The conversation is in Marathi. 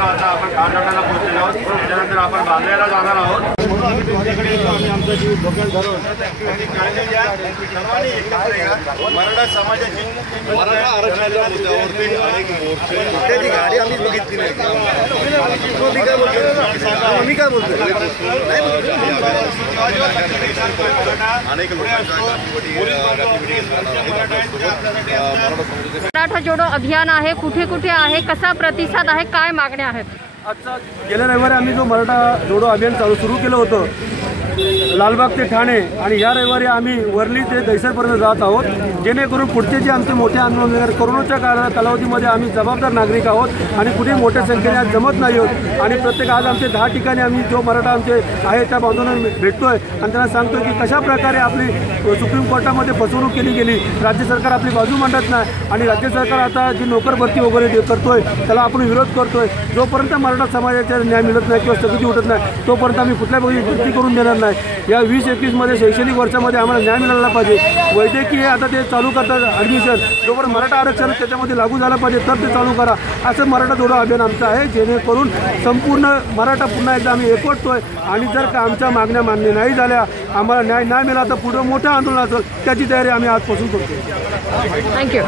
आता आपण काठाण्याला पोहोचलेलो आहोत। त्यानंतर आपण बांद्र्याला जाणार आहोत। आम्ही तुमच्याकडे येतो आणि आमचा जीव डोक्यात धरून काळजी घ्या। सर्वांनी एकत्र या। मराठा समाजाची मराठा आरक्षणाच्या मुद्द्यावरती अनेक मोर्चे गाडी आम्ही बघितली नाही। मी काय बोलतो अनेक मराठा जोडो अभियान आहे, कुठे कुठे आहे, कसा प्रतिसाद आहे, काय मागण्या आहेत? आजचा गेल्या रविवारी आम्ही जो मराठा जोडो अभियान सुरू केलं होतं लालबाग ते ठाणे आणि या रविवारी आम्ही वर्ली ते दहिसरपर्यंत जात आहोत, जेणेकरून पुढचे जे आमचे मोठे आंदोलन वगैरे कोरोनाच्या कालावधीमध्ये आम्ही जबाबदार नागरिक आहोत आणि कुठे मोठ्या संख्येने आज जमत नाही आहोत आणि प्रत्येक आज आमचे 10 ठिकाणी आम्ही जो मराठा आमचे आहे त्या बांधवांना भेटतोय आणि त्यांना सांगतोय की कशा प्रकारे आपली सुप्रीम कोर्टामध्ये फसवणूक केली गेली, राज्य सरकार आपली बाजू मांडत नाही आणि राज्य सरकार आता जी नोकर भरती वगैरे करतोय त्याला आपण विरोध करतोय। जोपर्यंत मराठा समाजाचा न्याय मिळत नाही किंवा स्थगिती उठत नाही तोपर्यंत आम्ही कुठल्या भरती करून देणार नाही। या 2021 मध्ये शैक्षणिक वर्षामध्ये आम्हाला न्याय मिळाला पाहिजे। वैद्यकीय आता ते चालू करतात ॲडमिशन, जोपर्यंत मराठा आरक्षण त्याच्यामध्ये लागू झालं पाहिजे तर ते चालू करा, असं मराठा जोडो अभियान आमचं आहे, जेणेकरून संपूर्ण मराठा पुन्हा एकदा आम्ही एकवटतोय आणि जर का आमच्या मागण्या मान्य नाही झाल्या, आम्हाला न्याय नाही मिळाला तर पुढे मोठं आंदोलन असेल त्याची तयारी आम्ही आजपासून करतो। थँक्यू।